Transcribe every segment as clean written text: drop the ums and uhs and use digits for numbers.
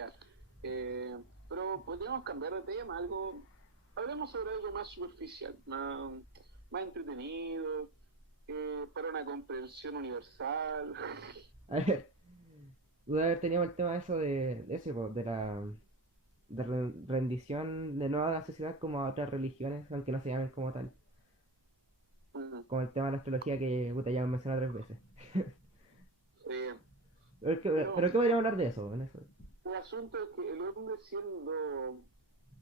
ya. Pero podríamos cambiar de tema, hablemos sobre algo más superficial, más entretenido, para una comprensión universal. A ver, pude haber tenido el tema eso de ese, po, de la rendición de nuevo a la sociedad como a otras religiones, aunque no se llamen como tal. Mm, Como el tema de la astrología que puta, ya me mencionado 3 veces. eh, Pero pero ¿qué podríamos hablar de eso? En eso? el asunto es que el hombre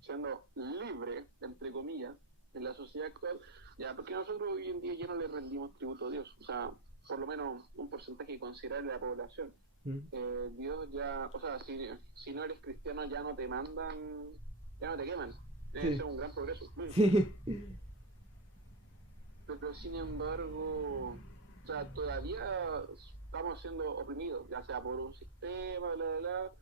siendo libre, entre comillas, en la sociedad actual, ya, porque nosotros hoy en día ya no le rendimos tributo a Dios, o sea, por lo menos un porcentaje considerable de la población. Mm. Dios ya, o sea, si no eres cristiano ya no te mandan, ya no te queman. Ese Sí, es un gran progreso. sí. Pero sin embargo, o sea, todavía estamos siendo oprimidos, ya sea por un sistema, bla, bla, bla,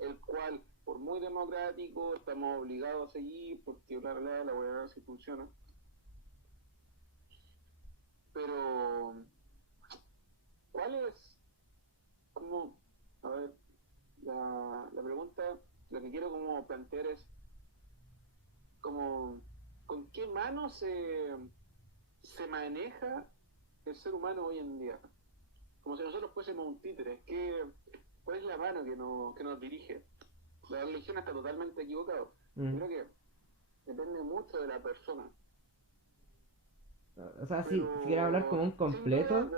el cual, por muy democrático, estamos obligados a seguir, porque bla, bla, bla, la weá sí funciona. Pero, ¿cuál es, como, a ver, la pregunta, lo que quiero como plantear es, como, ¿con qué mano se maneja el ser humano hoy en día? Como si nosotros fuésemos un títere. ¿Cuál es la mano que nos dirige? La religión está totalmente equivocado. Yo Mm. creo que depende mucho de la persona. O sea, si queremos hablar como Pero un sin duda, completo,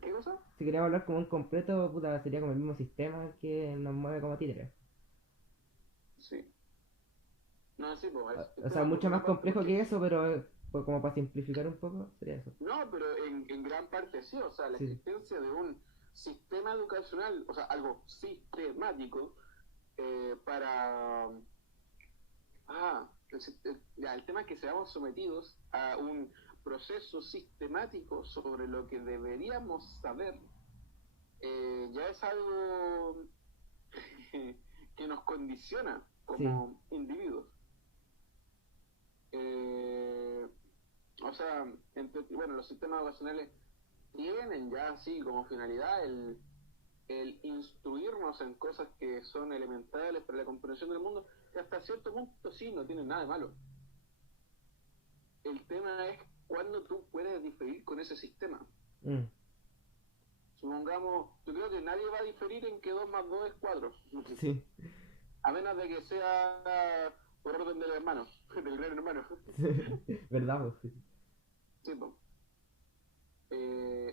¿qué cosa? si queremos hablar como un completo, puta, sería como el mismo sistema que nos mueve como títeres. Sí. No, sí, pues el O sea, tema por mucho una más parte, complejo que porque eso, pero pues, como para simplificar un poco, sería eso. no, pero en gran parte sí, o sea, la Sí, existencia de un sistema educacional, o sea, algo sistemático para el tema es que seamos sometidos a un proceso sistemático sobre lo que deberíamos saber, ya es algo que nos condiciona sí. como individuos. Eh, o sea, bueno, los sistemas educacionales tienen ya así como finalidad el instruirnos en cosas que son elementales para la comprensión del mundo, que hasta cierto punto sí, no tienen nada de malo. El tema es cuándo tú puedes diferir con ese sistema. Mm, Supongamos, yo creo que nadie va a diferir en que 2 más 2 es 4, sí. a menos de que sea por orden del hermano, del gran hermano. ¿Verdad? Pues, sí. Sí, pues.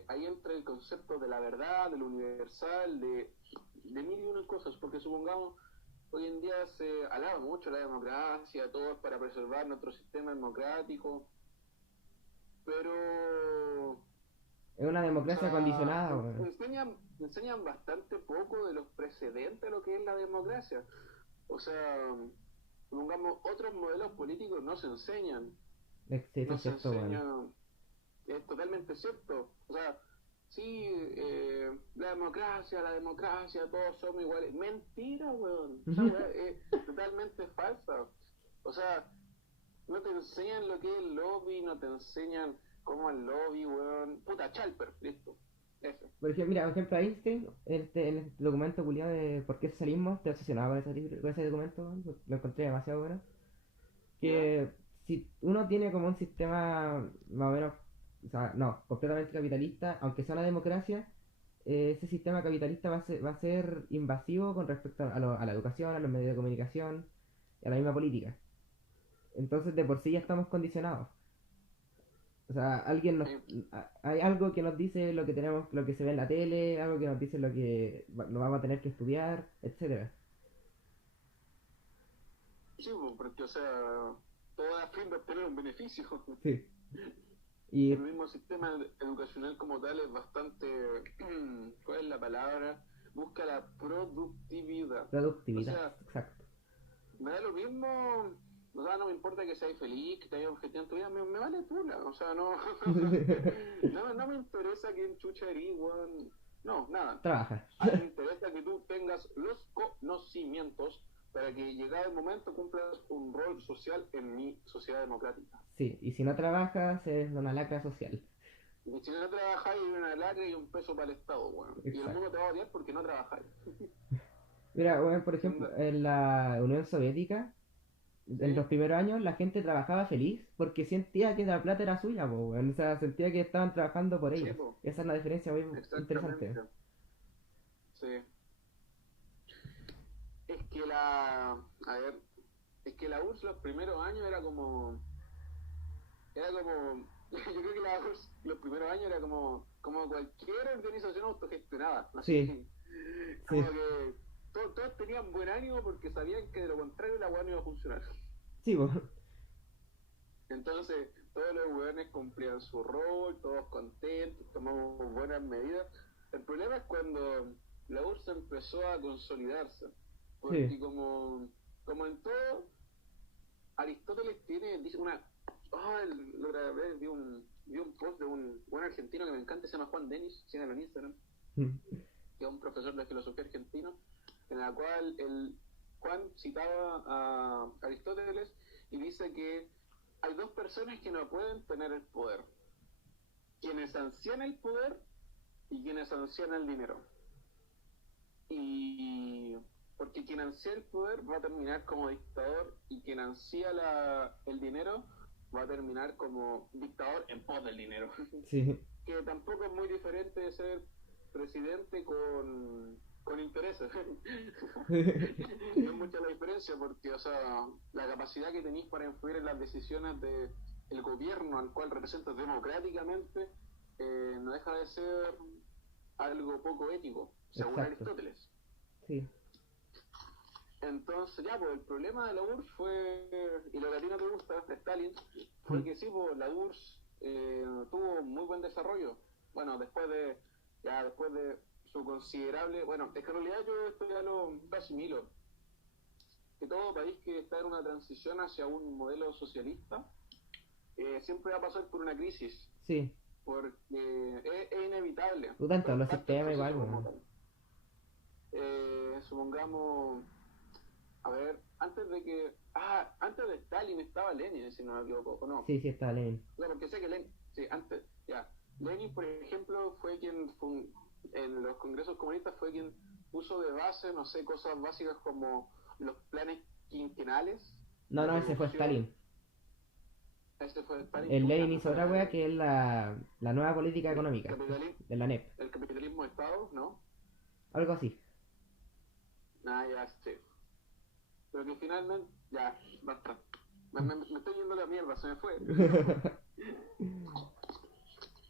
Ahí entra el concepto de la verdad, del universal, de mil y unas cosas, porque supongamos, hoy en día se alaba mucho la democracia, todo es para preservar nuestro sistema democrático, pero Es una o democracia sea, condicionada, weón. enseñan bastante poco de los precedentes de lo que es la democracia. O sea, supongamos, otros modelos políticos no se enseñan. Sí, eso No es se cierto, weón. enseña, es totalmente cierto. O sea, sí, la democracia, todos somos iguales. Mentira, weón. Esa weá es totalmente falsa. O sea, no te enseñan lo que es el lobby, no te enseñan cómo el lobby, weón. Puta, Chalper, listo. Eso. Mira, por ejemplo, Einstein, en este documento culiado de ¿Por qué socialismo? Estoy obsesionado con ese documento, weón, lo encontré demasiado bueno. ¿Ya? Que si uno tiene como un sistema más o menos, o sea, no, completamente capitalista, aunque sea una democracia, ese sistema capitalista va a ser invasivo con respecto a la educación, a los medios de comunicación y a la misma política. Entonces, de por sí ya estamos condicionados. O sea, Eh, hay algo que nos dice lo que tenemos, lo que se ve en la tele, algo que nos dice lo que lo vamos a tener que estudiar, etcétera. sí, porque, o sea, todo a fin de obtener un beneficio. Sí. Y El mismo sistema educacional como tal es bastante, ¿cuál es la palabra? Busca la productividad. O productividad, sea, exacto. me da lo mismo, o sea, no me importa que seas feliz, que te hayas objetivo en tu vida, me vale tula, o sea, no, no me interesa quién chucha eres, weón. No, nada. Trabaja. A mí me interesa que tú tengas los conocimientos para que llegado el momento cumplas un rol social en mi sociedad democrática. Sí, y si no trabajas es una lacra social. Y si no trabajáis, hay una lacra y un peso para el Estado, weón. Y el mundo Exacto. te va a odiar porque no trabajáis. Mira, bueno, por ejemplo, Onda, en la Unión Soviética, en los ¿sí? primeros años la gente trabajaba feliz porque sentía que la plata era suya, po, weón. O sea, sentía que estaban trabajando por Sí, ellos. po, Esa es una diferencia muy interesante. exactamente. Sí. Es que a ver, es que la URSS los primeros años era como, yo creo que la URSS los primeros años era como cualquier organización autogestionada, Sí, así, como sí, que todos tenían buen ánimo porque sabían que de lo contrario la hueá no iba a funcionar. sí, po. Entonces, todos los hueones cumplían su rol, todos contentos, tomamos buenas medidas. El problema es cuando la URSS empezó a consolidarse, Sí. porque como en todo, Aristóteles dice una... la otra vez vi un post de un argentino que me encanta, se llama Juan Denis, síganlo en Instagram, que es un profesor de filosofía argentino, en la cual Juan citaba a Aristóteles y dice que hay dos personas que no pueden tener el poder, quienes ansían el poder y quienes ansían el dinero. Y porque quien ansía el poder va a terminar como dictador y quien ansía el dinero va a terminar como dictador en pos del dinero. Sí. Que tampoco es muy diferente de ser presidente con intereses. No es mucha la diferencia porque, o sea, la capacidad que tenéis para influir en las decisiones del gobierno al cual representas democráticamente no deja de ser algo poco ético, según Exacto. Aristóteles. Sí. Entonces, ya, pues el problema de la URSS fue, y lo que a ti no te gusta, de Stalin, fue que sí, pues la URSS tuvo muy buen desarrollo. Bueno, después de su considerable, bueno, es que en realidad yo esto ya lo asimilo, que todo país que está en una transición hacia un modelo socialista siempre va a pasar por una crisis, Sí. porque es inevitable, Puta, en pero todos es los parte del sistemas igual, proceso como weón. tal. Supongamos, a ver, antes de Stalin estaba Lenin, si no me equivoco, o no. Sí, sí, está Lenin. No, porque sé que Lenin, sí, antes, ya. Lenin, por ejemplo, fue en los congresos comunistas fue quien puso de base, no sé, cosas básicas como los planes quinquenales No, de no, ese fue producción. Stalin. Este fue Stalin, El pucha, Lenin no hizo sabía otra wea de que es la nueva política el económica capitalismo, de la NEP. el capitalismo de Estado, ¿no? Algo así. Nada, ya, sí. Pero que finalmente, ya, basta. Me estoy yendo a la mierda, se me fue.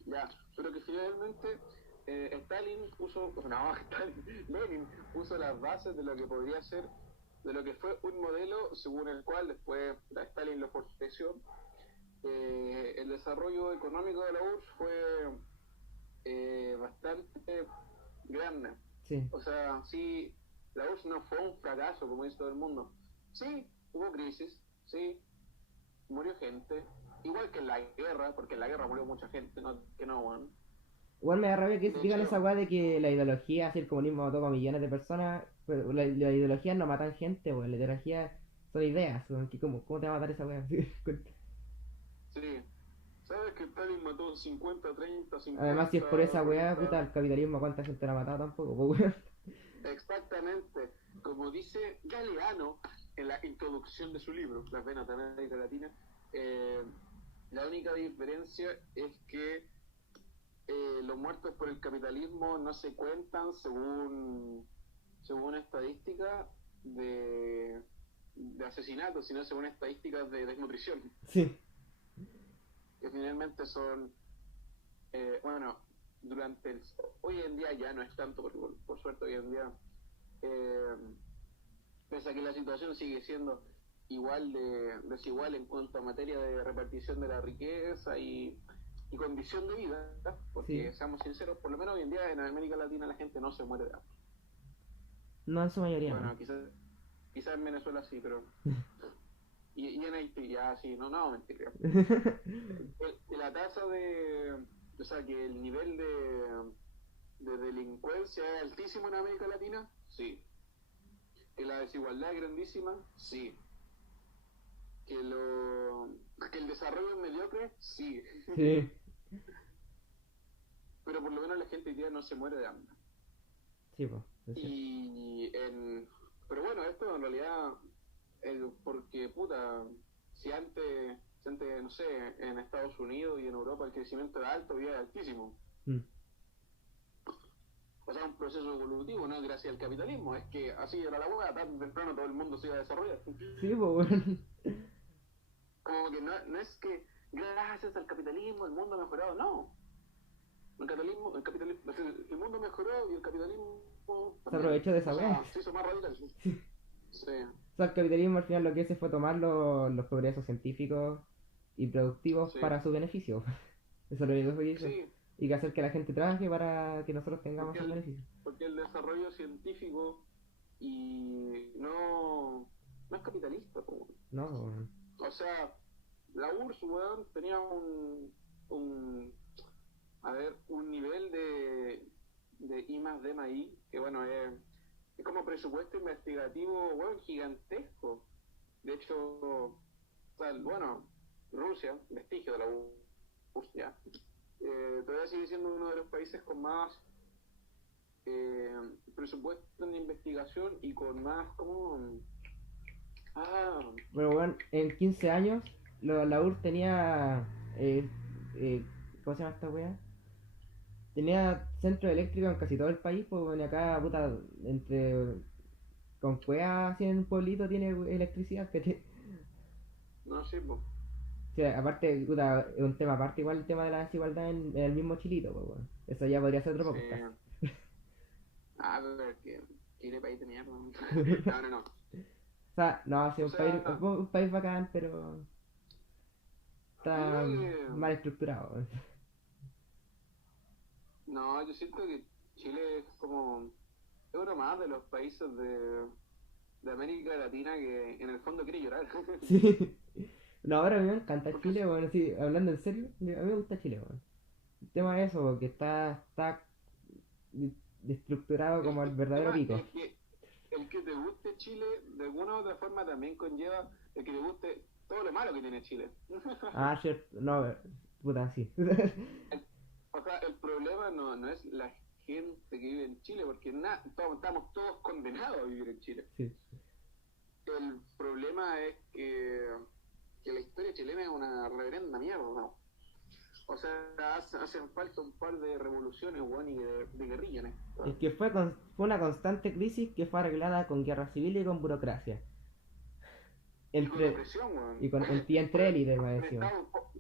Ya, pero que finalmente Stalin puso, no, Lenin puso las bases de lo que podría ser, de lo que fue un modelo según el cual después Stalin lo fortaleció. El desarrollo económico de la URSS fue bastante grande. Sí. O sea, sí, la URSS no fue un fracaso como dice todo el mundo. Sí, hubo crisis, sí, murió gente, igual que en la guerra, porque en la guerra murió mucha gente, no, que no, bueno. Igual me da rabia que De digan esa hecho, weá de que la ideología, así el comunismo mató a millones de personas, pero la ideología no matan gente, weón. La ideología son ideas, weón. ¿Cómo te va a matar esa weá? sí, ¿sabes que Stalin mató 50, 30, Además, si es 50, por esa weá, 40? puta, el capitalismo, ¿cuánta gente lo ha matado tampoco, po, weón? Exactamente, como dice Galeano en la introducción de su libro, Las venas de América Latina, eh, la única diferencia es que los muertos por el capitalismo no se cuentan según estadísticas de asesinatos, sino según estadísticas de desnutrición, Sí, que finalmente son, bueno, hoy en día ya no es tanto, porque por suerte hoy en día, eh, pese a que la situación sigue siendo igual de desigual en cuanto a materia de repartición de la riqueza y condición de vida, sí. porque seamos sinceros, por lo menos hoy en día en América Latina la gente no se muere de hambre. No en su mayoría, no. Bueno, quizás en Venezuela sí, pero... Y en Haití ya sí, no, mentira. La tasa o sea, que el nivel de delincuencia es altísimo en América Latina, sí. Que la desigualdad es grandísima, sí. Que el desarrollo es mediocre, sí. Sí, Pero por lo menos la gente hoy día no se muere de hambre. sí, pues, es cierto. Y Pero bueno, esto en realidad, porque puta, si antes, no sé, en Estados Unidos y en Europa el crecimiento era alto, hoy es altísimo. Mm. O sea, un proceso evolutivo, no gracias al capitalismo, es que así era la hueá, tarde o temprano todo el mundo se iba a desarrollar. Sí, pues, weón. Como que no es que gracias al capitalismo el mundo ha mejorado, no. El mundo mejoró y el capitalismo Se también. aprovechó de esa O weá. sea, se hizo más radical. Sí, O sea, el capitalismo al final lo que hizo fue tomar los progresos científicos y productivos sí, para su beneficio. Eso es lo único que hizo. sí, Y que hacer que la gente trabaje para que nosotros tengamos porque esos beneficios. porque el desarrollo científico y no es capitalista, po. No, weón. O sea, la URSS, weón, tenía un, un nivel de I más D más I, que bueno, es como presupuesto investigativo, weón, gigantesco. De hecho, o sea, bueno, Rusia, vestigio de la URSS, ya, todavía sigue siendo uno de los países con más eh, presupuesto en investigación y con más, como, ah, Pero bueno, en 15 años la URSS tenía... eh, ¿cómo se llama esta wea? Tenía centro eléctrico en casi todo el país, pues bueno, acá, puta, entre... Con cuevas así en un pueblito tiene electricidad, que no sé, pues. o sea, aparte, puta, es un tema aparte igual el tema de la desigualdad en el mismo Chilito, pues bueno. Eso ya podría ser otro Sí. podcast. Pero es que Chile país de mierda. O No. sea, no, sí, O sea, un país bacán, pero yo está creo que mal estructurado, weón. no, yo siento que Chile es como es uno más de los países de América Latina que en el fondo quiere llorar. Sí. No, ahora a mí me encanta Porque Chile, bueno, sí, hablando en serio, a mí me gusta Chile, bueno. El tema es eso, porque está estructurado como el el verdadero tema pico. es que el que te guste Chile de alguna u otra forma también conlleva el que te guste todo lo malo que tiene Chile. Ah, cierto, no, puta, sí. O sea, el problema no es la gente que vive en Chile, porque estamos todos condenados a vivir en Chile. Sí. El problema es que la historia chilena es una reverenda mierda, ¿no? O sea, hacen falta un par de revoluciones, weón, y de guerrilla, ¿no? Es que fue una constante crisis que fue arreglada con guerra civil y con burocracia. Y con Entre, opresión, weón. y entre élites, más Con encima.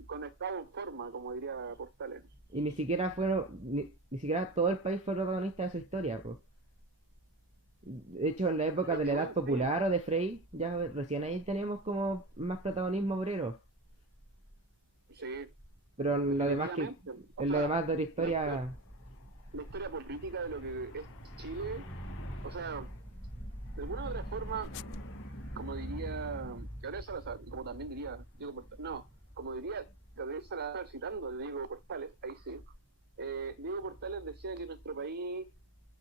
con estado en forma, como diría Portales. Y ni siquiera fueron, ni siquiera todo el país fue protagonista de su historia, pues. De hecho, en la época Es de la que, Edad bueno, Popular o de Frey, ya recién ahí tenemos como más protagonismo obrero. sí, Pero definitivamente. O en lo sea, demás de la la, la, historia, la historia política de lo que es Chile, o sea, de alguna u otra forma, como diría Gabriel Salazar, y como también diría Diego Portales, no, como diría Gabriel Salazar citando a Diego Portales, ahí sí, Diego Portales decía que nuestro país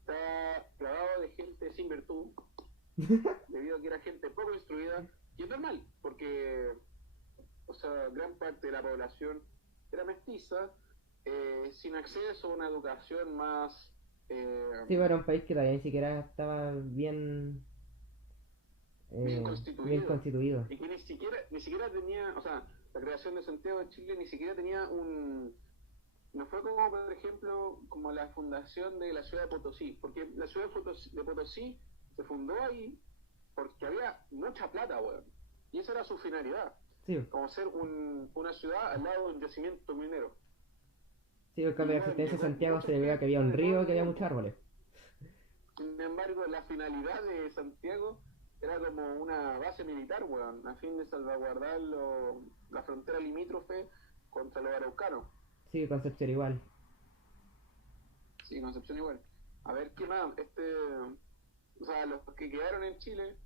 está plagado de gente sin virtud, debido a que era gente poco instruida, y es normal, porque, o sea, gran parte de la población era mestiza, sin acceso a una educación más sí, era un país que todavía ni siquiera estaba bien, bien bien constituido, constituido. y que ni siquiera tenía, o sea, la creación de Santiago de Chile ni siquiera tenía no fue como, por ejemplo, como la fundación de la ciudad de Potosí, porque la ciudad de Potosí se fundó ahí porque había mucha plata, weón, y esa era su finalidad, Sí, como ser una ciudad al lado de un yacimiento minero. sí, el cambio Y de bueno, existencia de llegó Santiago mucha se debió a que había gente un de todo río, el que había muchos mundo. árboles. Sin embargo, la finalidad de Santiago era como una base militar, weón, a fin de salvaguardar la frontera limítrofe contra los araucanos. Sí, Concepción igual. Sí, Concepción igual. A ver, ¿qué más? O sea, los que quedaron en Chile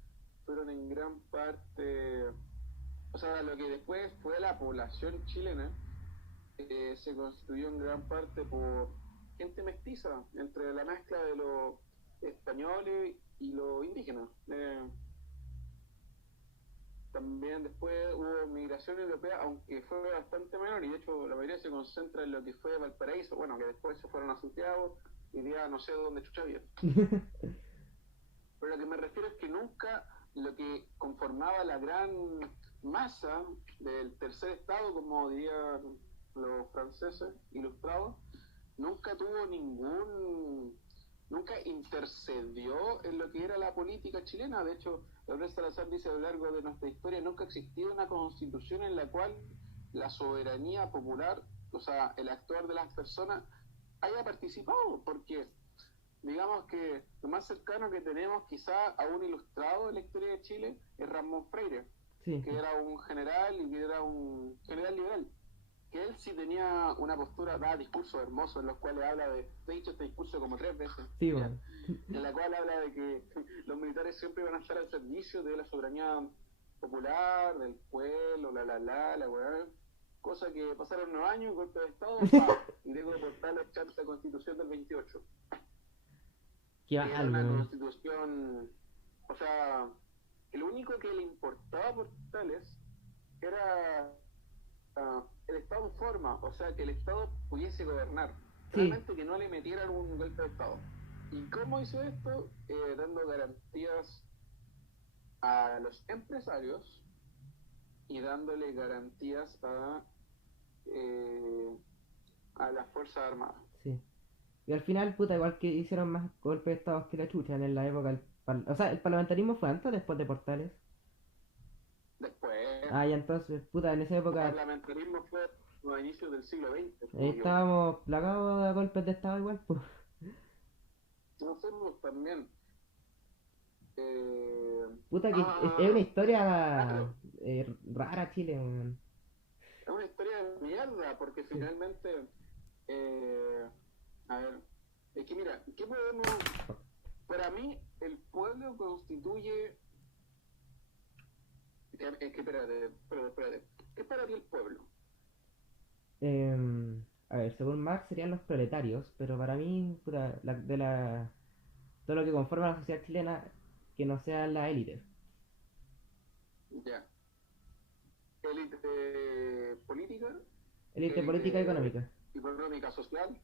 fueron en gran parte, o sea, lo que después fue la población chilena, se constituyó en gran parte por gente mestiza, entre la mezcla de los españoles y los indígenas. También después hubo migración europea, aunque fue bastante menor, y de hecho la mayoría se concentra en lo que fue Valparaíso, bueno, que después se fueron a Santiago, y ya no sé dónde chucha bien. Pero nunca lo que conformaba la gran masa del tercer estado, como dirían los franceses ilustrados, nunca tuvo nunca intercedió en lo que era la política chilena. De hecho, Gabriel Salazar dice a lo largo de nuestra historia, nunca ha existido una constitución en la cual la soberanía popular, o sea, el actuar de las personas, haya participado, porque digamos que lo más cercano que tenemos quizá a un ilustrado en la historia de Chile es Ramón Freire, Sí. que era un general y que era un general liberal, que él sí tenía una postura, da discursos hermosos en los cuales habla de hecho este discurso como 3 veces, Sí, ya, bueno. en la cual habla de que los militares siempre van a estar al servicio de la soberanía popular, del pueblo, la weá, cosa que pasaron 9 años, golpe de Estado, y luego portar la Charta Constitución del 28. Qué Era mal, una weón. constitución, o sea, el único que le importaba por tales era el Estado en forma, o sea, que el Estado pudiese gobernar, Sí. realmente que no le metieran un golpe de Estado. ¿Y cómo hizo esto? Dando garantías a los empresarios y dándole garantías a las Fuerzas Armadas. Sí. Y al final, puta, igual que hicieron más golpes de estados que la chucha en la época. O sea, ¿el parlamentarismo fue antes o después de Portales? Después, Ah, ya entonces, puta, en esa el época parlamentarismo fue a inicios del siglo XX, ahí estábamos plagados de golpes de estado igual, pues. nosotros también. Puta, que es una historia Pero rara Chile, weón. es una historia de mierda, porque Sí. finalmente, a ver, es que mira, ¿qué podemos? Para mí, el pueblo constituye. Es que espérate. ¿Qué es para ti el pueblo? A ver, según Marx serían los proletarios, pero para mí, puta, todo lo que conforma la sociedad chilena, que no sean las élites. Ya. Élite política, Élite política y élite económica. económica social.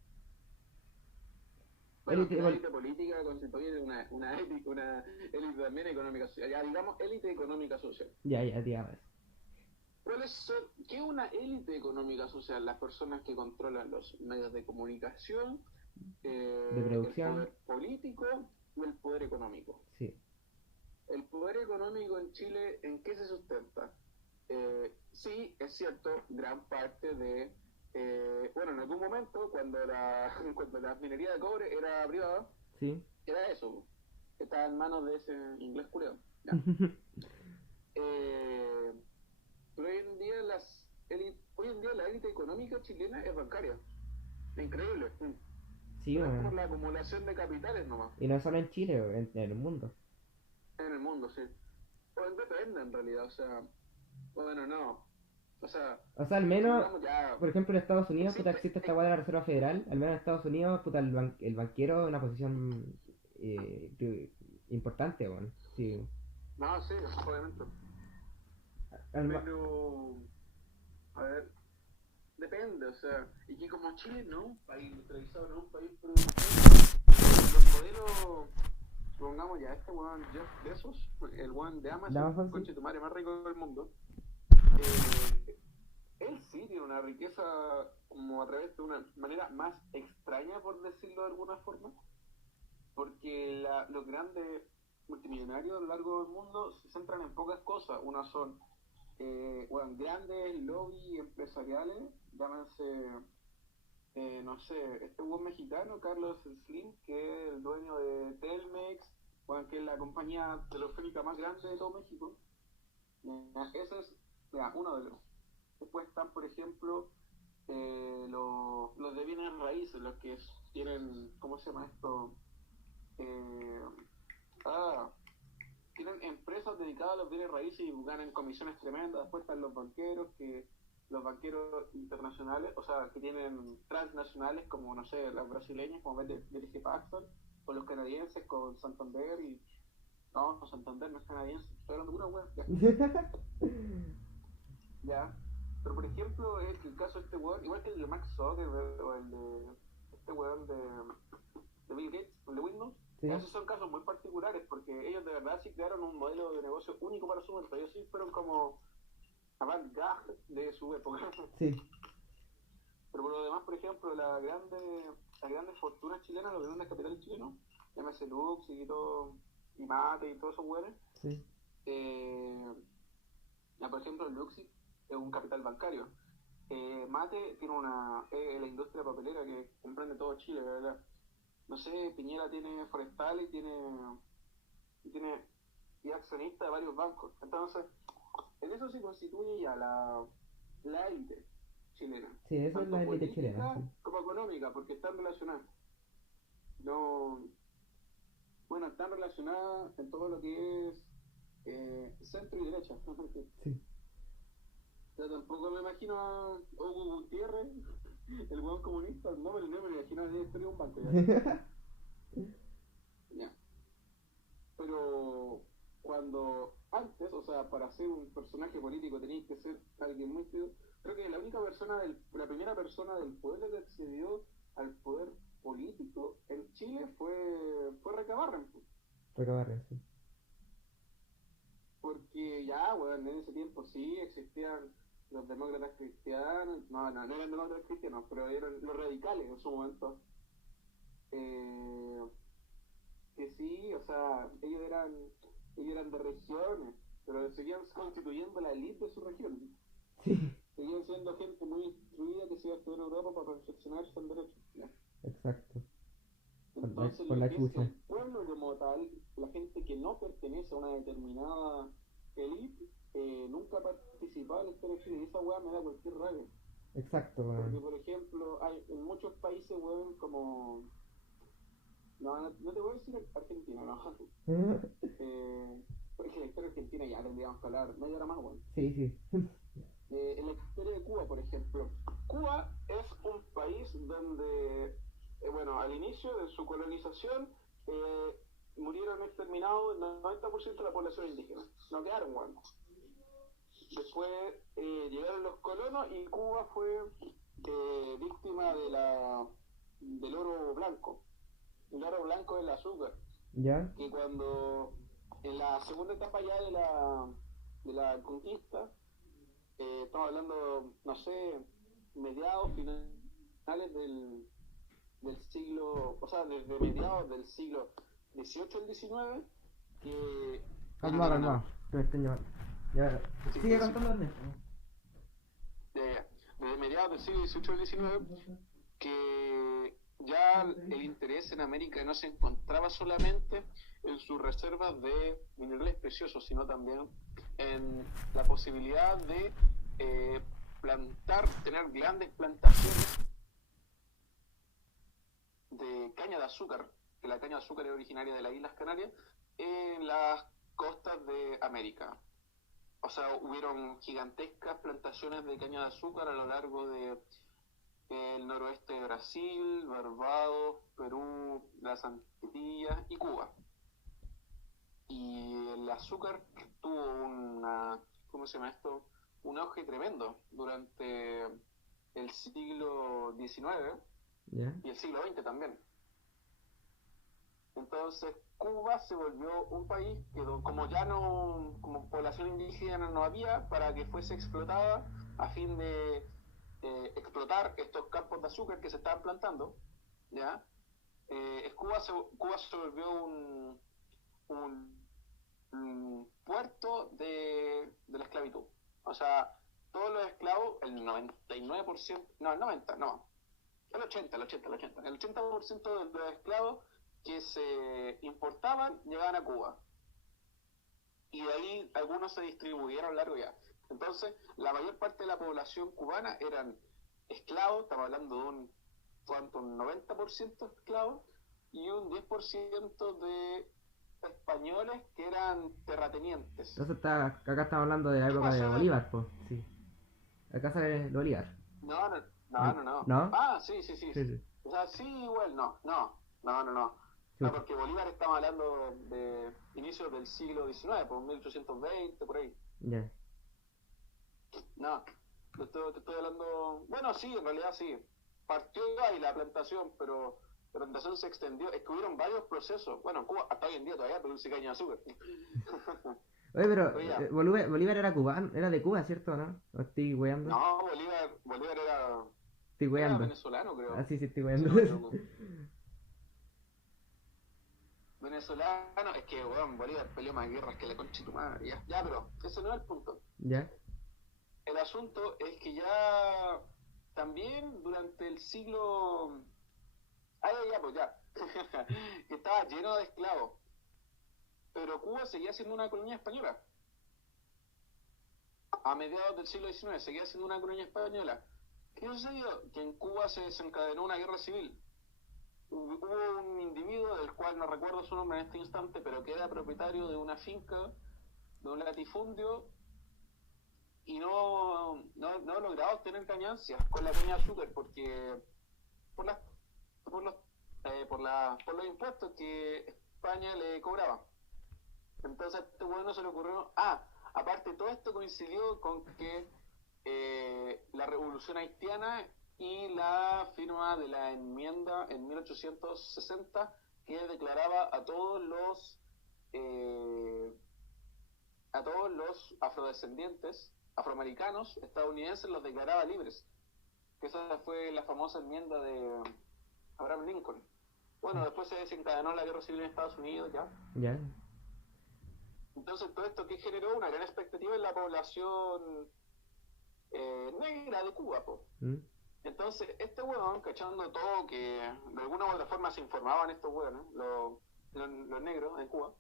Bueno, Élite la pol- élite política constituye una élite también económica social. Ya, digamos, élite económica social. Ya, digamos eso. ¿Qué es una élite económica social? Las personas que controlan los medios de comunicación, De el producción, poder político y el poder económico. sí. El poder económico en Chile, ¿en qué se sustenta? Sí, es cierto, gran parte de... bueno, en algún momento, cuando cuando la minería de cobre era privada, Sí. era eso, estaba en manos de ese inglés curioso. Pero hoy en día la élite económica chilena es bancaria. Es increíble. Sí, Pero es por weón. la acumulación de capitales nomás. Y no solo en Chile, weón, en el mundo. En el mundo, sí. O depende en realidad, o sea, bueno, no. O sea, O sea, al menos, digamos ya, por ejemplo, en Estados Unidos, puta, existe, existe esta weá de la Reserva Federal. Al menos en Estados Unidos, puta, el banquero es una posición importante, weón. Sí. no, sí, obviamente. Alma- Pero, a ver, depende, o sea, y que como Chile no es un país industrializado, no es un país productivo, los modelos, supongamos ya, este weón Jeff Bezos, el weón de Amazon, Amazon, sí. conche tu madre más rico del mundo, él sí tiene una riqueza como a través de una manera más extraña, por decirlo de alguna forma, porque los grandes multimillonarios a lo largo del mundo se centran en pocas cosas. Una son bueno, grandes lobbies empresariales, llámense, no sé, este buen mexicano, Carlos Slim, que es el dueño de Telmex, bueno, que es la compañía telefónica más grande de todo México. Ese es uno de los. Después están, por ejemplo, los de bienes raíces, los que tienen, ¿cómo se llama esto? Eh, tienen empresas dedicadas a los bienes raíces y ganan comisiones tremendas. Después están los banqueros internacionales, o sea, que tienen transnacionales, como, no sé, las brasileñas, como BTG Pactual, o los canadienses con Santander y... No, Santander no es canadiense, estoy hablando de pura wea, ya. Pero, por ejemplo, es el caso de este weón, igual que el de Max Zuckerberg o el de este weón de Bill Gates, el de Windows, Sí, Esos son casos muy particulares porque ellos de verdad sí crearon un modelo de negocio único para su momento. Ellos sí fueron como avant-garde de su época. sí, Pero por lo demás, por ejemplo, las grandes fortunas chilenas, los grandes capitales chilenos, llámese Lux y todo, y Mate y todos esos güeyes, sí, eh, ya, por ejemplo, Luxi es un capital bancario. Mate tiene la industria papelera que comprende todo Chile, ¿verdad? No sé, Piñera tiene forestal y y accionista de varios bancos. Entonces, en eso se constituye ya la élite chilena, sí, eso es la tanto élite chilena, política sí. como económica, porque están relacionadas. No, bueno, están relacionadas en todo lo que es centro y derecha. Sí. Yo tampoco me imagino a Hugo Gutiérrez, el buen comunista, no me lo imagino a directorio de un banco ya. Ya. Pero cuando antes, o sea, para ser un personaje político tenías que ser alguien muy frío, creo que la primera persona del pueblo que accedió al poder político en Chile fue Recabarren, pues. Recabarren, sí. Porque ya, bueno, en ese tiempo sí existían los demócratas cristianos, no eran demócratas cristianos, pero eran los radicales en su momento. Eh, que sí, o sea, ellos eran de regiones, pero seguían constituyendo la élite de su región. Sí, Seguían siendo gente muy instruida que se iba a estudiar en Europa para perfeccionarse en derecho. ¿Ya? exacto. Entonces, Por lo la que es chucha. el pueblo como tal, la gente que no pertenece a una determinada élite, nunca participaba en la historia de Chile. Y esa weá me da cualquier rabia. Exacto, Porque, weón. por ejemplo, hay en muchos países, weón, como. No te voy a decir Argentina, no. Porque la historia argentina ya tendríamos que hablar media hora más, weón. Sí, sí. En la historia de Cuba, por ejemplo. Cuba es un país donde, bueno, al inicio de su colonización, eh, murieron exterminados el 90% de la población indígena. No quedaron, weón. Después llegaron los colonos y Cuba fue víctima del oro blanco. El oro blanco es el azúcar. ¿Ya? Que cuando en la segunda etapa ya de la conquista, estamos hablando, no sé, mediados, finales del siglo, o sea, desde mediados del siglo XVIII al XIX, que... No, Calma, no, no, no, calma. Que me estén llevando. Ya. sí, Sigue sí, contando, Ernesto. desde mediados del siglo XVIII al XIX, que ya el interés en América no se encontraba solamente en sus reservas de minerales preciosos, sino también en la posibilidad de tener grandes plantaciones de caña de azúcar, que la caña de azúcar es originaria de las Islas Canarias, en las costas de América. O sea, hubieron gigantescas plantaciones de caña de azúcar a lo largo de el noroeste de Brasil, Barbados, Perú, las Antillas y Cuba. Y el azúcar tuvo ¿cómo se llama esto? Un auge tremendo durante el siglo XIX ¿Ya? y el siglo XX también. Entonces Cuba se volvió un país que como ya no, como población indígena no había, para que fuese explotada a fin de explotar estos campos de azúcar que se estaban plantando, ¿ya? Cuba se volvió un puerto de la esclavitud. O sea, todos los esclavos, el 99%, no, el 90, no, el 80% de los esclavos que se importaban llegaban a Cuba. Y de ahí algunos se distribuyeron largo ya. Entonces, la mayor parte de la población cubana eran esclavos, estamos hablando de un 90% esclavos y un 10% de españoles que eran terratenientes. Entonces acá estamos hablando de la ¿Qué época de pasó? Bolívar, pues. Sí. Acá sale de Bolívar. No, no, no, no, no. ¿No? Ah, sí, sí, sí. Sí, sí. O sea, sí, igual, no, no, no, no, no. No, Chucha. porque Bolívar estaba hablando de inicios del siglo XIX, por 1820, por ahí. Ya. No, te estoy hablando. Bueno, sí, en realidad sí. Partió ahí la plantación, pero La plantación se extendió, es que hubieron varios procesos. Bueno, en Cuba hasta hoy en día todavía produce caña de azúcar. Oye, pero Pero ya, Bolívar era cubano, era de Cuba, ¿cierto o no? ¿O estoy weando? no, Bolívar Estoy era weando. venezolano, Ah, creo, sí, sí, estoy si weando. no me equivoco. Venezolano, es que, weón, Bolívar peleó más guerras que la concha de tu madre. Ya, ya, pero ese no es el punto. ¿Ya? El asunto es que ya también durante el siglo... Ah, ya, pues ya. Que estaba lleno de esclavos. Pero Cuba seguía siendo una colonia española. A mediados del siglo XIX seguía siendo una colonia española. ¿Qué sucedió? Que en Cuba se desencadenó una guerra civil. Hubo un individuo del cual no recuerdo su nombre en este instante, pero que era propietario de una finca, de un latifundio, y no lograba obtener ganancias con la caña de azúcar porque por las por los por los impuestos que España le cobraba. Entonces a este bueno se le ocurrió, aparte todo esto coincidió con que la revolución haitiana y la firma de la enmienda en 1860 que declaraba eh, a todos los afrodescendientes, afroamericanos, estadounidenses, los declaraba libres. Que esa fue la famosa enmienda de Abraham Lincoln. Bueno, después se desencadenó la guerra civil en Estados Unidos, ya. ¿Ya? Entonces, todo esto que generó una gran expectativa en la población negra de Cuba, po. ¿Mm? Entonces, este huevón, cachando todo, que de alguna u otra forma se informaban estos huevones, los negros en Cuba,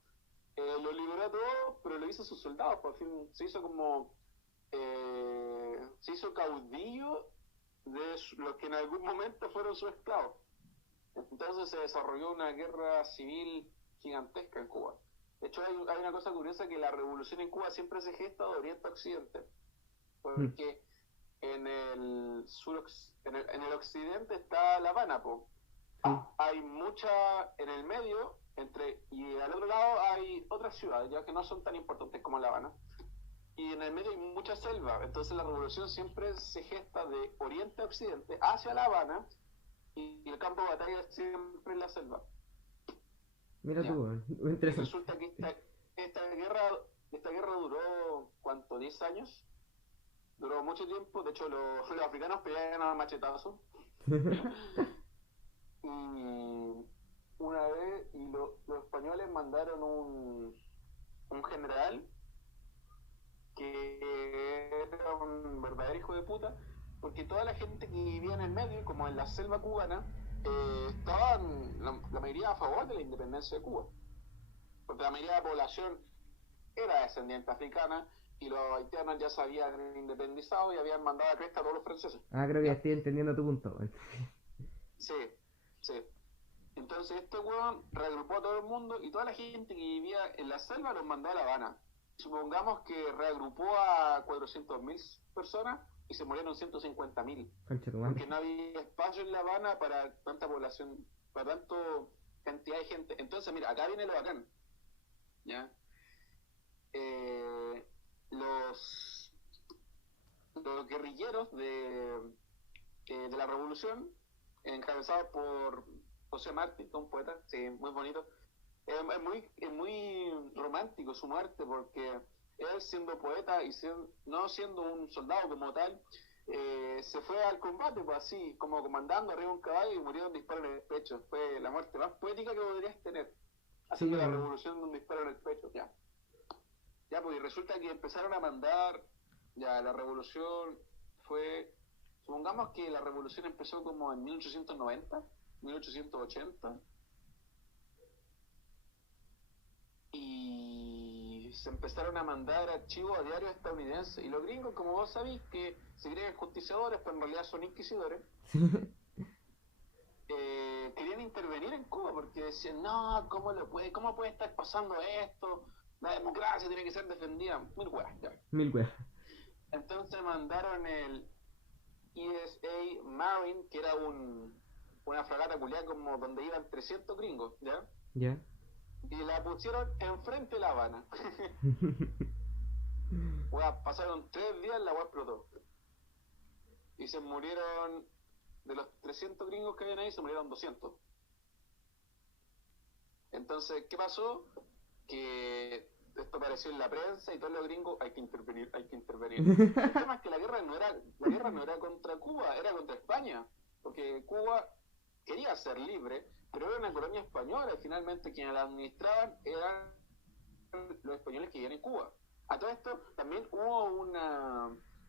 lo liberó a todos, pero lo hizo a sus soldados, por fin se hizo como, se hizo caudillo de los que en algún momento fueron sus esclavos. Entonces se desarrolló una guerra civil gigantesca en Cuba. De hecho, hay una cosa curiosa, que la revolución en Cuba siempre se gesta de oriente a occidente, porque en el occidente está La Habana, po. Hay mucha en el medio, y al otro lado hay otras ciudades, ya que no son tan importantes como La Habana, y en el medio hay mucha selva. Entonces la revolución siempre se gesta de oriente a occidente, hacia La Habana, y el campo de batalla siempre en la selva. Mira Ya. tú, weón. Y Interesante. resulta que esta guerra duró, ¿cuánto? ¿10 años? Duró mucho tiempo. De hecho, los africanos peleaban a machetazos. Y una vez, los españoles mandaron un general que era un verdadero hijo de puta, porque toda la gente que vivía en el medio, como en la selva cubana, estaban la mayoría a favor de la independencia de Cuba, porque la mayoría de la población era descendiente africana y los haitianos ya se habían independizado y habían mandado a cresta a todos los franceses. Ah, creo que ya ¿Ya? estoy entendiendo tu punto, weón. Sí, sí. Entonces este hueón reagrupó a todo el mundo y toda la gente que vivía en la selva los mandó a La Habana. Supongamos que reagrupó a 400.000 personas y se murieron 150.000, Concha tu porque madre. no había espacio en La Habana para tanta población, para tanta cantidad de gente. Entonces, mira, acá viene lo bacán, ¿ya? Eh, los, los guerrilleros de la revolución, encabezados por José Martí, un poeta, sí, muy bonito. Es muy romántico su muerte, porque él, siendo poeta y no siendo un soldado como tal, se fue al combate, pues así, como comandando arriba de un caballo, y murió de un disparo en el pecho. Fue la muerte más poética que podrías tener, Sí, haciendo la weón. revolución de un disparo en el pecho. Ya, ya, pues y resulta que empezaron a mandar, ya la revolución fue, supongamos que la revolución empezó como en 1890, 1880, y se empezaron a mandar archivos a diarios estadounidenses. Y los gringos, como vos sabéis, que se creen justiciadores, pero en realidad son inquisidores, querían intervenir en Cuba porque decían, no, ¿cómo puede estar pasando esto? La democracia tiene que ser defendida. Mil weas, ya. Mil weas. Entonces mandaron el ESA Marine, que era una fragata culiada como donde iban 300 gringos, ¿ya? ¿Ya? Y la pusieron enfrente de La Habana. Wea, pasaron 3 días, la wea explotó. Y se murieron, de los 300 gringos que habían ahí, se murieron 200. Entonces, ¿qué pasó? Que esto apareció en la prensa y todos los gringos, hay que intervenir, hay que intervenir. El tema es que la guerra no era contra Cuba, era contra España, porque Cuba quería ser libre, pero era una colonia española y finalmente quienes la administraban eran los españoles que vivían en Cuba. A todo esto también hubo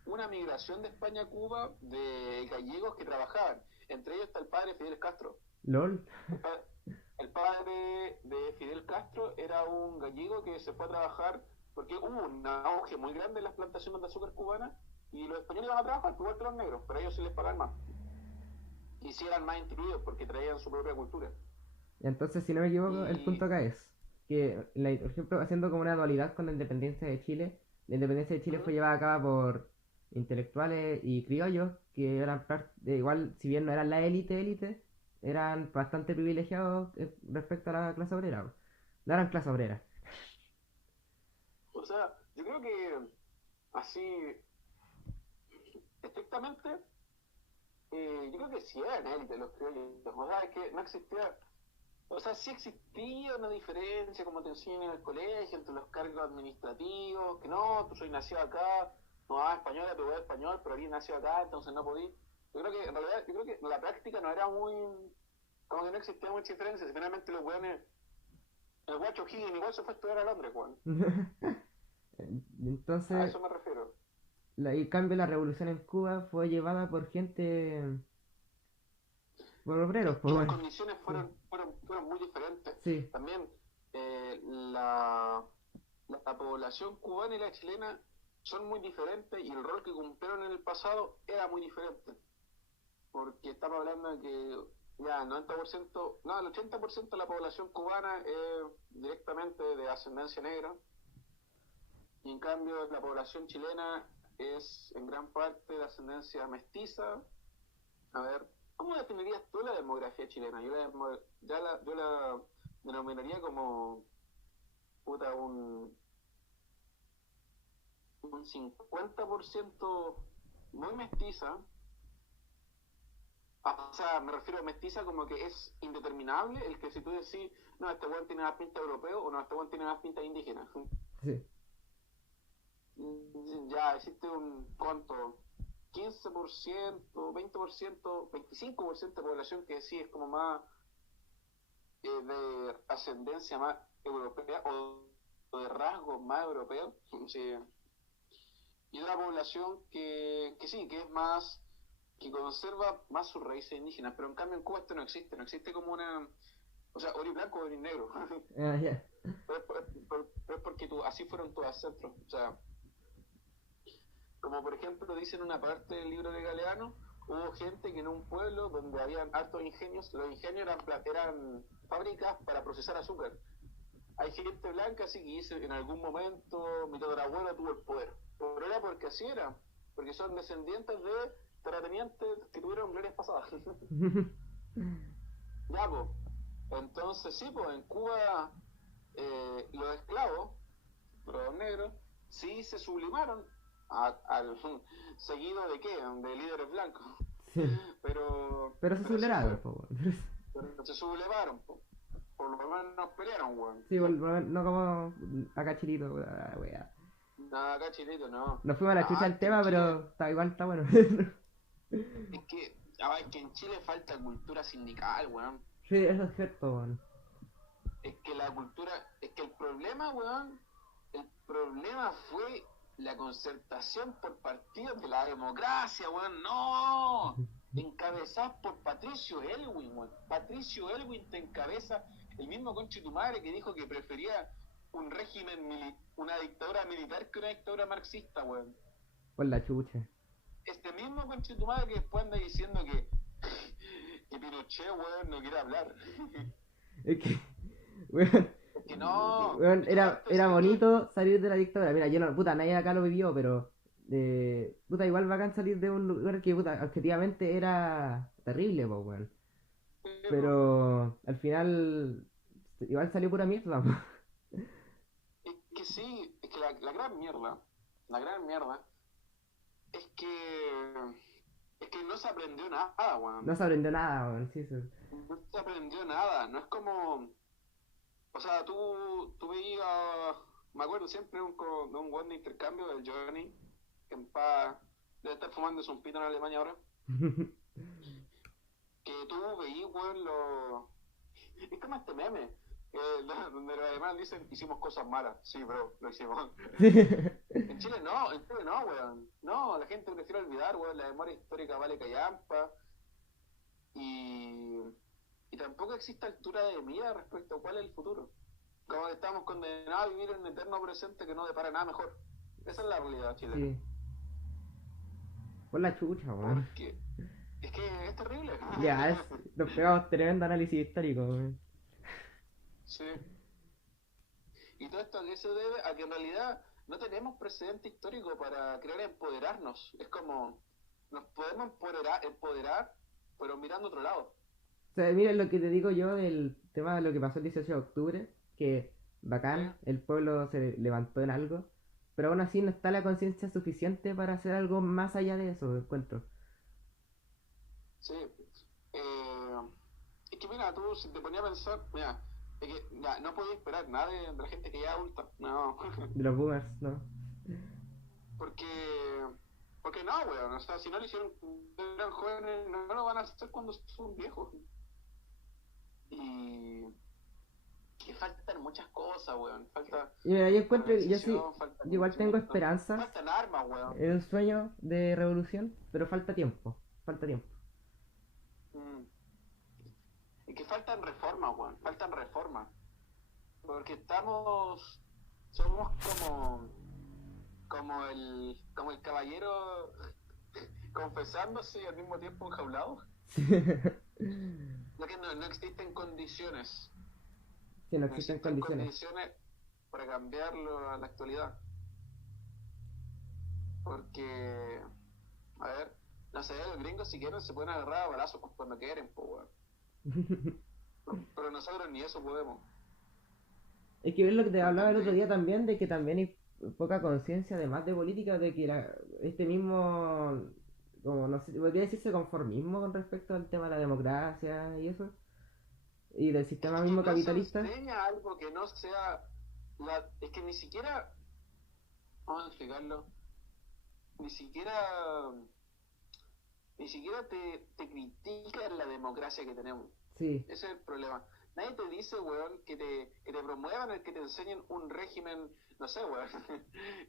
una migración de España a Cuba de gallegos que trabajaban. Entre ellos está el padre Fidel Castro. LOL. El, pa- el padre de Fidel Castro era un gallego que se fue a trabajar porque hubo un auge muy grande en las plantaciones de azúcar cubanas y los españoles iban a trabajar igual que los negros, pero a ellos se les pagaban más. Y sí eran más instruidos porque traían su propia cultura. Entonces, si no me equivoco, el punto Y acá es que, por ejemplo, haciendo como una dualidad con la independencia de Chile, la independencia de Chile fue ¿Mm? llevada a cabo por intelectuales y criollos que eran igual, si bien no eran la élite, eran bastante privilegiados respecto a la clase obrera. Po. No eran clase obrera. O sea, yo creo que así, estrictamente, yo creo que sí eran élite los criollos. O sea, es que no existía. O sea, sí existía una diferencia, como te enseñan en el colegio, entre los cargos administrativos, que no, tú soy nacido acá, no, española, tu es español, pero había nacido acá, entonces no podí. Yo creo que, en realidad, yo creo que la práctica no era muy, como que no existía mucha diferencia, si finalmente los weones, el guacho Higgins igual se fue a estudiar a Londres, weón. A Entonces, eso me refiero. en cambio, la revolución en Cuba fue llevada por gente, por Es obreros, pues que las bueno. condiciones Sí, fueron muy diferentes. sí, También eh, la, la población cubana y la chilena son muy diferentes y el rol que cumplieron en el pasado era muy diferente. Porque estamos hablando de que ya el 90%, no, el 80% de la población cubana es directamente de ascendencia negra y en cambio la población chilena es en gran parte de ascendencia mestiza. A ver, ¿cómo definirías tú la demografía chilena? Yo la denominaría como puta, un 50% muy mestiza. O sea, me refiero a mestiza como que es indeterminable el que si tú decís, no, este weón tiene más pinta europeo o no, este weón tiene más pinta indígena. sí. Ya existe un cuánto, 15%, 20%, 25% de población que sí es como más de ascendencia más europea o de rasgos más europeos. Sí. Y una población que sí, que es más, que conserva más sus raíces indígenas, pero en cambio en Cuba esto no existe, no existe como una, o sea, ori blanco o ori negro, Ah, ya. pero es porque así fueron tus ancestros, o sea, como por ejemplo dice en una parte del libro de Galeano, hubo gente que en un pueblo donde habían hartos ingenios, los ingenios eran fábricas para procesar azúcar. Hay gente blanca así que dice en algún momento mi tatarabuelo tuvo el poder, pero era porque así era, porque son descendientes de terratenientes que tuvieron glorias pasadas. Ya, pues, entonces sí, pues en Cuba los esclavos, los negros, sí se sublimaron al seguido de qué, de líderes blancos, Sí. Pero se pero sí sublevaron, fue, po, weón. pero se sublevaron, po. Por lo menos no pelearon, weón. Sí, no como acá Chilito, wea. Nada, acá chilito, no. Nos fuimos a la chucha Ah, el es que en tema, Chile, pero igual está bueno. es que en Chile falta cultura sindical, weón. Sí, eso es cierto, weón. Es que la cultura, es que el problema, weón, el problema fue la concertación por partidos de la democracia, weón. No, encabezás por Patricio Elwin, weón. Patricio Elwin te encabeza, el mismo conche tu madre que dijo que prefería un una dictadura militar que una dictadura marxista, weón. Por la chucha. Este mismo conche tu madre que después anda diciendo que Pinochet, weón, no quiere hablar. Es que, weón, Es que no, weón, es que tanto era así que bonito salir de la dictadura. Mira, yo no, puta, nadie acá lo vivió, pero, puta, igual bacán salir de un lugar que, puta, objetivamente era terrible, pues, weón. Pero, al final, igual salió pura mierda, po. es que sí, es que la gran mierda, es que, es que no se aprendió nada, weón. No se aprendió nada, weón, sí, sí. No se aprendió nada, no es como, O sea, tú veías, me acuerdo siempre de un buen de intercambio del Johnny, que en paz debe estar fumando un pito en Alemania ahora, que tú veías, weón, es como este meme, donde los alemanes dicen, hicimos cosas malas. Sí, bro, lo hicimos. En Chile no, weón. No, la gente prefiere olvidar, weón, la memoria histórica vale callampa, y, y tampoco existe altura de mira respecto a cuál es el futuro. Como que estamos condenados a vivir en un eterno presente que no depara nada mejor. Esa es la realidad chilena. Sí, por la chucha, weón. Porque es que es terrible. Ya, nos pegamos tremendo análisis histórico, weón. Sí. Y todo esto a qué se debe a que en realidad no tenemos precedente histórico para querer empoderarnos. Es como nos podemos empoderar pero mirando a otro lado. O sea, mira lo que te digo yo del tema de lo que pasó el 18 de octubre, que Sí, bacán, el pueblo se levantó en algo, pero aún así no está la conciencia suficiente para hacer algo más allá de eso, encuentro. sí. Eh, es que mira, tú si te ponías a pensar, mira, es que ya, no podías esperar nada de la gente que ya es adulta. No. De los boomers, ¿no? Porque, porque no, weón, o sea, si no lo hicieron cuando eran jóvenes, no lo van a hacer cuando son viejos. Y que faltan muchas cosas, weón. Falta Y mira, yo encuentro, yo sí, organización, falta yo igual tengo conocimiento, esperanzas faltan armas, weón. en un sueño de revolución, pero falta tiempo, falta tiempo. Mm. Y que faltan reformas, weón, faltan reformas. Porque somos como el caballero confesándose y al mismo tiempo enjaulado. Ya que no existen condiciones. Si no No existen existen condiciones. condiciones para cambiarlo a la actualidad. Porque, a ver, no sé, los gringos si quieren se pueden agarrar a balazos cuando quieren, pues, weón. Pero nosotros ni eso podemos. Es que es lo que te ¿Me hablaba el otro entendéis? día también, de que también hay poca conciencia, además de política, de que este mismo, como no sé, podría decirse conformismo con respecto al tema de la democracia y eso, y del Es sistema que mismo no se capitalista. enseña algo que no sea es que ni siquiera, vamos a explicarlo, ni siquiera, ni siquiera te critican la democracia que tenemos. Sí, Ese es el problema. Nadie te dice, weón, que te promuevan el que te enseñen un régimen, no sé, weón,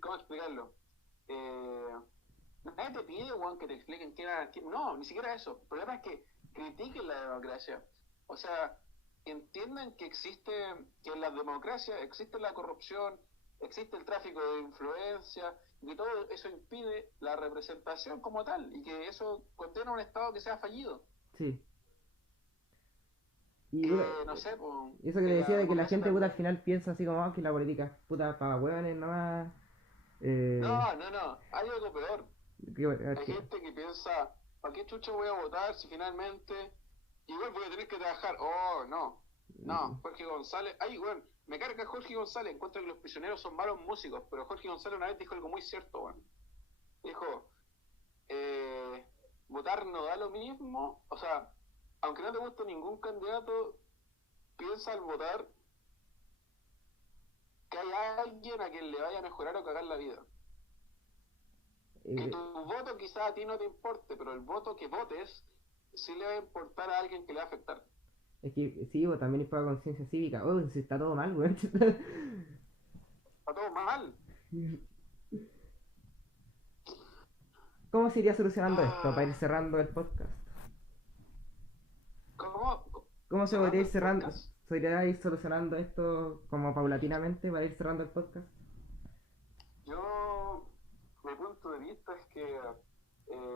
¿cómo explicarlo? Eh, Nadie te pide, weón, que te expliquen no, ni siquiera eso. El problema es que critiquen la democracia. O sea, entiendan que en la democracia existe la corrupción, existe el tráfico de influencia, y que todo eso impide la representación como tal, y que eso contiene un Estado que sea fallido. sí. Y Que, puta, no sé, pues, eso que te que decía la de que la democracia gente puta al también. final piensa así como, que la política es puta para hueones nomás. Eh, No, hay algo peor. Hay gente que piensa, ¿para qué chucha voy a votar si finalmente igual voy a tener que trabajar? Oh, no. No, Jorge González. Ay, bueno, me carga Jorge González. Encuentro que los prisioneros son malos músicos, pero Jorge González una vez dijo algo muy cierto, bueno. Dijo, eh, votar no da lo mismo. O sea, aunque no te guste ningún candidato, piensa al votar que hay alguien a quien le vaya a mejorar o cagar la vida. Que eh, tu voto quizás a ti no te importe, pero el voto que votes sí le va a importar a alguien que le va a afectar. es que sí, pues, también hay poca conciencia cívica. Oh, si está todo mal, weón. Está todo mal. ¿Cómo se iría solucionando esto para ir Ah, cerrando el podcast? ¿cómo? ¿Cómo se podría Cerrando ir el cerrando? podcast. ¿Se podría ir solucionando esto como paulatinamente para ir cerrando el podcast? Yo, mi punto de vista es que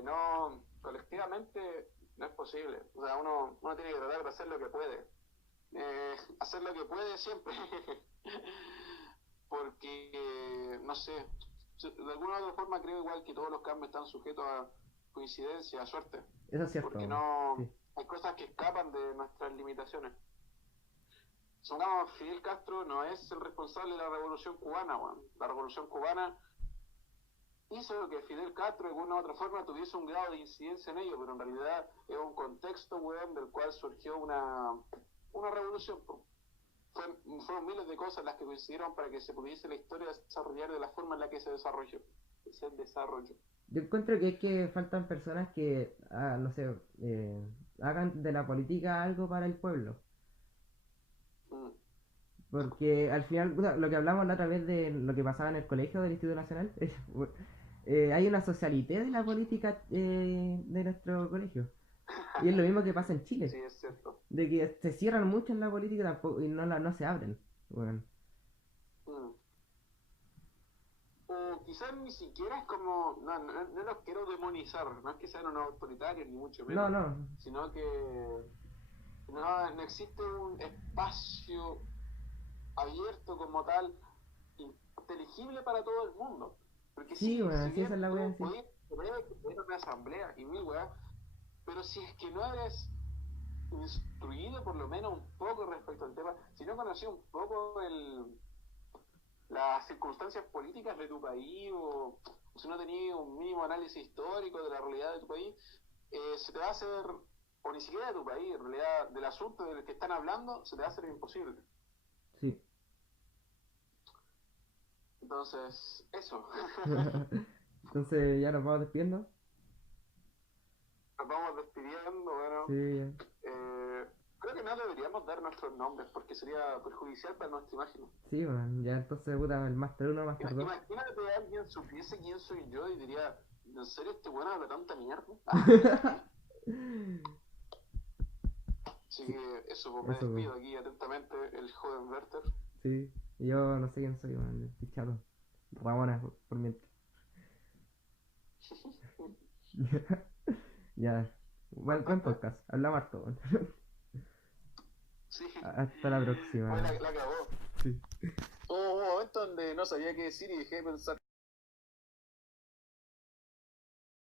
no, colectivamente no es posible. O sea, uno tiene que tratar de hacer lo que puede. Hacer lo que puede siempre. Porque, no sé, de alguna u otra forma creo igual que todos los cambios están sujetos a coincidencia, a suerte. Eso es cierto, Porque weón. no, Sí. hay cosas que escapan de nuestras limitaciones. Supongamos, Fidel Castro no es el responsable de la revolución cubana, weón. La revolución cubana hizo que Fidel Castro de alguna u otra forma tuviese un grado de incidencia en ello, pero en realidad es un contexto, weón, del cual surgió una revolución, po. fueron miles de cosas las que coincidieron para que se pudiese la historia desarrollar de la forma en la que se desarrolló. Yo encuentro que es que faltan personas que, no sé, hagan de la política algo para el pueblo. Mm. Porque al final, puta, lo que hablamos la otra vez de lo que pasaba en el colegio del Instituto Nacional, hay una socialité de la política de nuestro colegio. Y es lo mismo que pasa en Sí, Chile, es cierto. de que se cierran mucho en la política tampoco, y no se abren. Bueno, Mm. O quizás ni siquiera es como, no los quiero demonizar, no es que sean unos autoritarios ni mucho no, menos, no, sino que no existe un espacio abierto como tal, inteligible para todo el mundo. Porque sí, sí, bueno, si sí, esa es bien la wea, tú sí. podés tener una asamblea y mil weas, pero si es que no eres instruido por lo menos un poco respecto al tema, si no conoces un poco las circunstancias políticas de tu país o si no tenías un mínimo análisis histórico de la realidad de tu país, se te va a hacer, o ni siquiera de tu país, en realidad del asunto del que están hablando, se te va a hacer imposible. Sí. Entonces, eso. Entonces ya nos vamos despidiendo. Nos vamos despidiendo, bueno. Sí, ya. Creo que no deberíamos dar nuestros nombres porque sería perjudicial para nuestra imagen. Sí, bueno, ya entonces, puta, el Master 1, Master 2. Imagínate que alguien supiese quién soy yo y diría, ¿en serio este bueno habla tanta mierda? Así Sí, que eso, pues me eso, pues. despido aquí atentamente, el joven Werther. Sí, yo no sé quién soy, man, estoy chato. Ramona, por mientras. Ya, buen podcast, hablamos harto, weón. Sí, Hasta la próxima. fue la acabó. Sí. Hubo un momento donde no sabía qué decir y dejé de pensar.